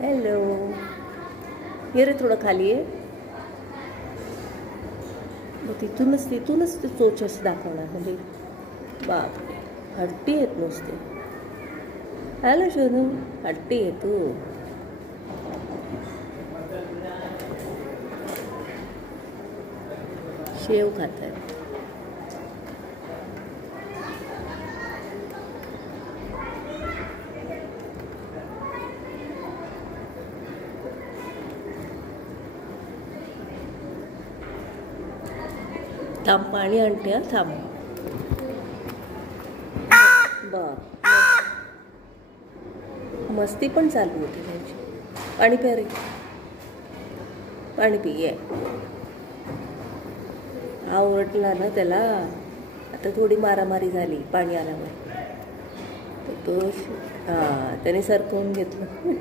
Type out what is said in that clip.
Hello, ये रे थोडं खाली आहे. मग तिथूनच ते चोच असं दाखवणार. म्हणजे बापरे, हट्टी आहेत नुसते. हॅलो शोनू, हट्टी आहे तू. शेव खात आहे. थांब, पाणी आणते. हा थांब. बर, मस्ती पण चालू होती त्यांची. पाणी प्या रे, पाणी पिये. हा ओरडला ना त्याला. आता थोडी मारामारी झाली पाणी आल्यावर. तो त्याने सरकवून घेतलं.